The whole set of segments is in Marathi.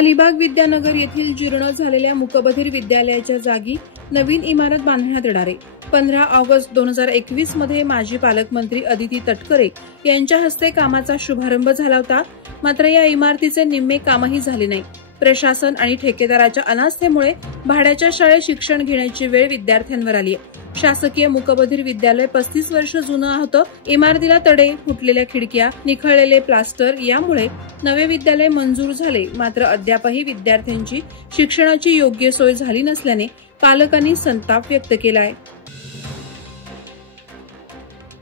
अलिबाग विद्यानगर येथील जीर्ण झालेल्या मूकबधिर विद्यालयाच्या जागी नवीन इमारत बांधण्यात येणार आहे. 15 ऑगस्ट 2021 मध्ये माजी पालकमंत्री अदिती तटकरे यांच्या हस्ते कामाचा शुभारंभ झाला होता. मात्र या इमारतीचे निम्मे कामही झाले नाही. प्रशासन आणि ठेकेदाराच्या अनास्थेमुळे भाड्याच्या शाळेत शिक्षण घेण्याची वेळ विद्यार्थ्यांवर आली आहे. शासकीय मूकबधिर विद्यालय 35 वर्ष जुनं होतं. इमारतीला तडे, फुटलेल्या खिडक्या, निखळलेले प्लास्टर यामुळे नवे विद्यालय मंजूर झाले. मात्र अद्यापही विद्यार्थ्यांची शिक्षणाची योग्य सोय झाली नसल्याने पालकांनी संताप व्यक्त केला आहे.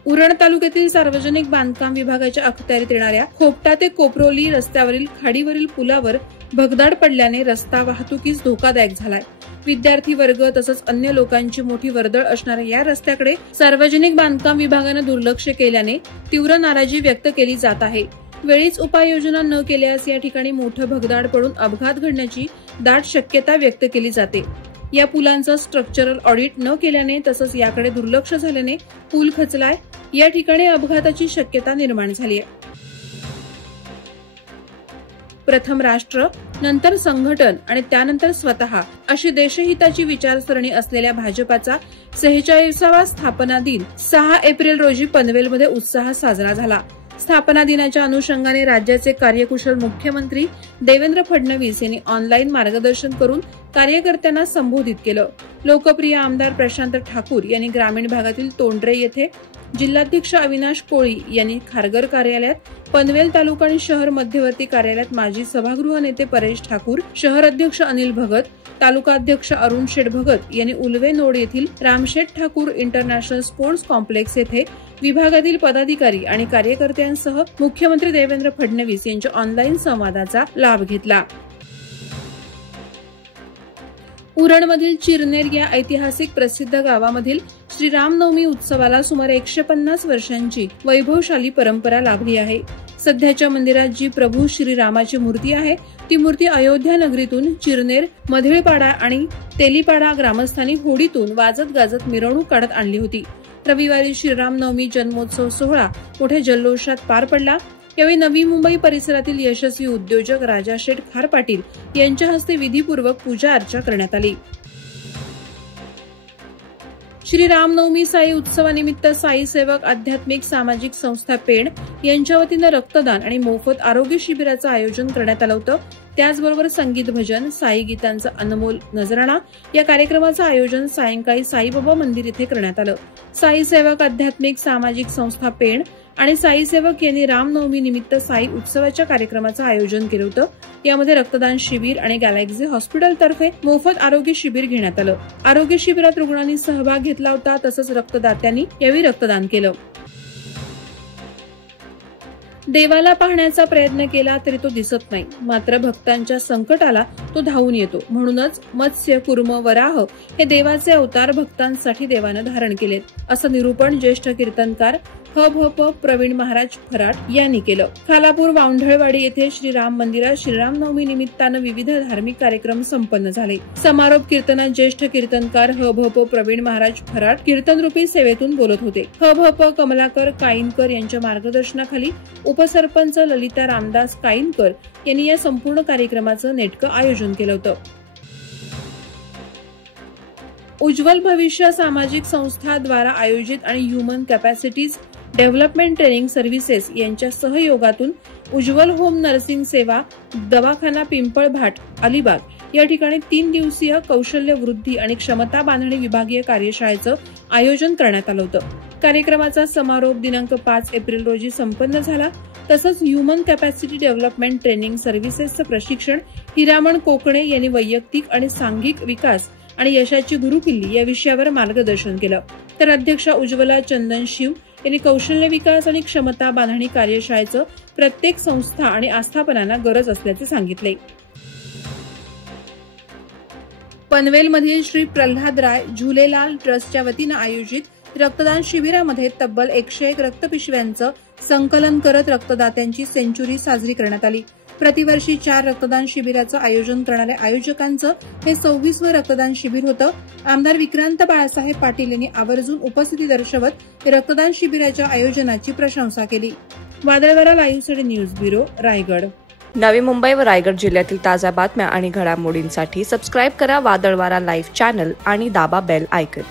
उरण तालुक्यातील सार्वजनिक बांधकाम विभागाच्या अखत्यारीत येणाऱ्या खोपटा ते कोपरोली रस्त्यावरील खाडीवरील पुलावर भगदाड पडल्याने रस्ता वाहतुकीस धोकादायक झालाय. विद्यार्थी वर्ग तसंच अन्य लोकांची मोठी वर्दळ असणाऱ्या या रस्त्याकडे सार्वजनिक बांधकाम विभागानं दुर्लक्ष केल्याने तीव्र नाराजी व्यक्त केली जात आहे. वेळीच उपाययोजना न केल्यास या ठिकाणी मोठं भगदाड पडून अपघात घडण्याची दाट शक्यता व्यक्त केली जाते. या पुलांचं स्ट्रक्चरल ऑडिट न केल्याने तसंच याकडे दुर्लक्ष झाल्याने पूल खचलाय. या ठिकाणी अपघाताची शक्यता निर्माण झाली आहे. प्रथम राष्ट्र, नंतर संघटन आणि त्यानंतर स्वतः अशी देशहिताची विचारसरणी असलेल्या भाजपाचा 46वा स्थापना दिन 6 एप्रिल रोजी पनवेलमध्ये उत्साहात साजरा झाला. स्थापना दिनाच्या अनुषंगाने राज्याचे कार्यकुशल मुख्यमंत्री देवेंद्र फडणवीस यांनी ऑनलाईन मार्गदर्शन करून कार्यकर्त्यांना संबोधित केलं. लोकप्रिय आमदार प्रशांत ठाकूर यांनी ग्रामीण भागातील तोंडरे येथे, जिल्हाध्यक्ष अविनाश कोळी यांनी खारघर कार्यालयात, पनवेल तालुका आणि शहर मध्यवर्ती कार्यालयात माजी सभागृह नेते परेश ठाकूर, शहर अध्यक्ष अनिल भगत, तालुका अध्यक्ष अरुण शेठ भगत यांनी उल्वे नोड येथील Ramsheth Thakur international sports complex येथे विभागातील पदाधिकारी आणि कार्यकर्त्यांसह मुख्यमंत्री देवेंद्र फडणवीस यांच्या ऑनलाईन संवादाचा लाभ घेतला. उरणमधील चिरनेर या ऐतिहासिक प्रसिद्ध गावामधील श्रीरामनवमी उत्सवाला सुमारे 150 वर्षांची वैभवशाली परंपरा लाभली आहे. सध्याच्या मंदिरात जी प्रभू श्रीरामाची मूर्ती आहे ती मूर्ती अयोध्या नगरीतून चिरनेर, मधिळपाडा आणि तेलीपाडा ग्रामस्थांनी होडीतून वाजत गाजत मिरवणूक काढत आणली होती. रविवारी श्रीरामनवमी जन्मोत्सव सोहळा मोठ्या जल्लोषात पार पडला. यावेळी नवी मुंबई परिसरातील यशस्वी उद्योजक राजा शेठ खार पाटील यांच्या हस्ते विधीपूर्वक पूजा अर्चा करण्यात आली. श्री रामनवमी साई उत्सवानिमित्त साई सेवक आध्यात्मिक सामाजिक संस्था पेण यांच्या वतीनं रक्तदान आणि मोफत आरोग्य शिबिराचं आयोजन करण्यात आलं होतं. त्याचबरोबर संगीत भजन, साई गीतांचा अनमोल नजराणा या कार्यक्रमाचं आयोजन सायंकाळी साईबाबा मंदिर इथे करण्यात आलं. साई सेवक आध्यात्मिक सामाजिक संस्था पेण आणि साई सेवक यांनी रामनवमी निमित्त साई उत्सवाच्या कार्यक्रमाचं आयोजन केलं होतं. यामध्ये रक्तदान शिबिर आणि गॅलेक्सी हॉस्पिटलतर्फे मोफत आरोग्य शिबिर घेण्यात आलं. आरोग्य शिबिरात रुग्णांनी सहभाग घेतला होता. तसंच रक्तदात्यांनी यावेळी रक्तदान केलं. देवाला पाहण्याचा प्रयत्न केला तरी तो दिसत नाही, मात्र भक्तांच्या संकटाला तो धावून येतो. म्हणूनच मत्स्य, कुर्म, वराह हे देवाचे अवतार भक्तांसाठी देवानं धारण केलेत, असं निरूपण ज्येष्ठ कीर्तनकार ह.भ.प. प्रवीण महाराज फराट यांनी केलं. खालापूर वावंढळवाडी येथे श्रीराम मंदिरात श्रीरामनवमी निमित्तानं विविध धार्मिक कार्यक्रम संपन्न झाले. समारोप कीर्तनात ज्येष्ठ कीर्तनकार ह.भ.प. प्रवीण महाराज फराट कीर्तनरूपी सेवेतून बोलत होते. ह.भ.प. कमलाकर काईनकर यांच्या मार्गदर्शनाखाली उपसरपंच ललिता रामदास काईनकर यांनी या संपूर्ण कार्यक्रमाचं नेटकं आयोजन केलं होतं. उज्ज्वल भविष्य सामाजिक संस्था द्वारा आयोजित आणि human capacities development training services यांच्या सहयोगातून उज्ज्वल होम नर्सिंग सेवा दवाखाना पिंपळभाट अलिबाग या ठिकाणी 3 दिवसीय कौशल्य वृद्धी आणि क्षमता बांधणी विभागीय कार्यशाळेचं आयोजन करण्यात आलं होतं. कार्यक्रमाचा समारोप दिनांक 5 एप्रिल रोजी संपन्न झाला. तसंच ह्युमन कॅपॅसिटी डेव्हलपमेंट ट्रेनिंग सर्व्हिसेसचं प्रशिक्षण हिरामण कोकणे यांनी वैयक्तिक आणि सांघिक विकास आणि यशाची गुरुकिल्ली या विषयावर मार्गदर्शन केलं. तर अध्यक्षा उज्ज्वला चंदन शिव यांनी कौशल्य विकास आणि क्षमता बांधणी कार्यशाळेचं प्रत्येक संस्था आणि आस्थापनांना गरज असल्याचे सांगितले. पनवेलमधील श्री प्रल्हादराय झुलेलाल ट्रस्टच्या वतीनं आयोजित रक्तदान शिबिरामध्ये तब्बल 101 रक्तपिशव्यांचं संकलन करत रक्तदात्यांची सेंचुरी साजरी करण्यात आली. प्रतिवर्षी 4 रक्तदान शिबिराचं आयोजन करणाऱ्या आयोजकांचं हे 26वं रक्तदान शिबिर होतं. आमदार विक्रांत बाळासाहेब पाटील यांनी आवर्जून उपस्थिती दर्शवत रक्तदान शिबिराच्या आयोजनाची प्रशंसा केली. वादळवारा लाईव्हसाठी न्यूज ब्युरो, रायगड. नवी मुंबई व रायगड जिल्ह्यातील ताज्या बातम्या आणि घडामोडींसाठी सबस्क्राईब करा वादळवारा लाईव्ह चॅनल आणि दाबा बेल आयकॉन.